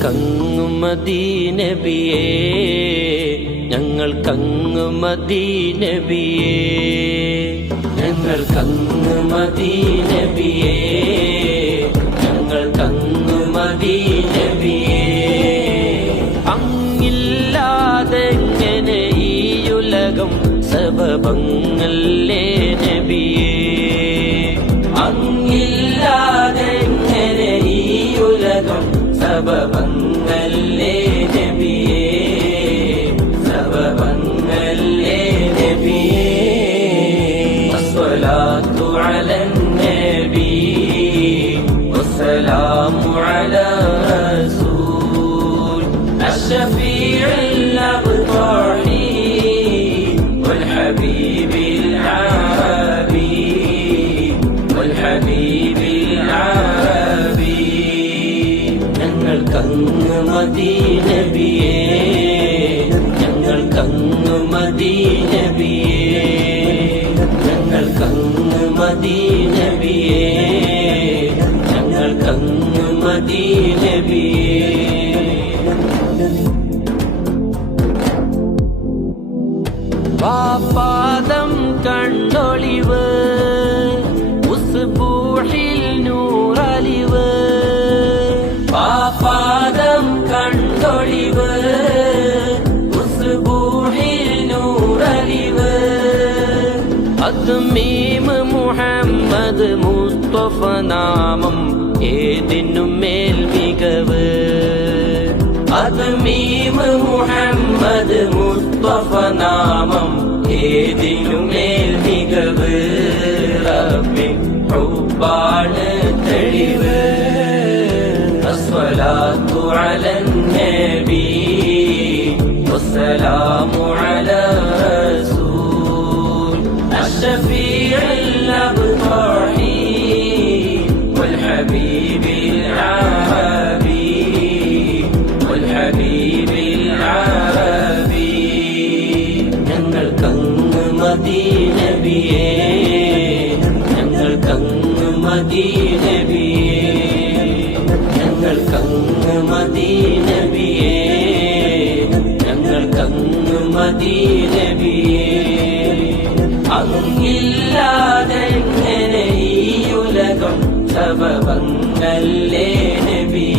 ഞങ്ങൾക്കങ്ങു മദീനബിയേ, ഞങ്ങൾക്കങ്ങു മദീനബിയേ, ഞങ്ങൾക്കങ്ങു മദീനബിയേ, ഞങ്ങൾക്കങ്ങു മദീനബിയേ. അങ്ങില്ലാതെങ്ങനെ ഈയുലകം സബബങ്ങല്ലേ നബിയേ, അങ്ങില്ലാതെങ്ങനെ ഈയുലകം സബബങ്ങല്ലേ നബിയേ, സബബങ്ങല്ലേ നബിയേ. അസ്സലാത്തു അലൻ നബി വസ്സലാമു അലാ റസൂൽ അഷ്ശഫീഉൽ അബ്താഹി വൽ ഹബീബിൽ അറബി വൽ ഹബീബിൽ അറബി. ഞങ്ങൾക്കങ്ങു മദീനബിയേ, ഞങ്ങൾക്കങ്ങു മദീനബിയേ, ഞങ്ങൾക്കങ്ങു മദീനബിയേ, ഞങ്ങൾക്കങ്ങു മദീനബിയേ. പാദം കണ്ടൊളിവ് ഉസ്ബൂഹിൽ നൂറലിവ്, പാദം കണ്ടൊളിവ് ഉസ്ബൂഹിൽ നൂറലിവ്. അദ്മീം മുഹമ്മദ് മുസ്തഫ നാമം ഏതിനും മേൽ മികവ്, അദ്മീം മുഹമ്മദ് മുസ്തഫ നാമം ഏതിനും മേൽ മികവ്. റബ്ബിൻ ഹുബ്ബാണ് തെളിവ്. അസ്സലാത്തു അലൻ നബി വസ്സലാമു അലാ റസൂൽ അഷ്ശഫീഉൽ അബ്താഹി വൽ ഹബീബിൽ അറബി വൽ ഹബീബിൽ അറബി. ഞങ്ങൾക്കങ്ങു മദീനബിയേ, ഞങ്ങൾക്കങ്ങു മദീനബിയേ, ഞങ്ങൾക്കങ്ങു മദീനബിയേ, ഞങ്ങൾക്കങ്ങു മദീനബിയേ. അങ്ങില്ലാതെങ്ങനെ ഈയുലകം സബബങ്ങല്ലേ നബിയേ.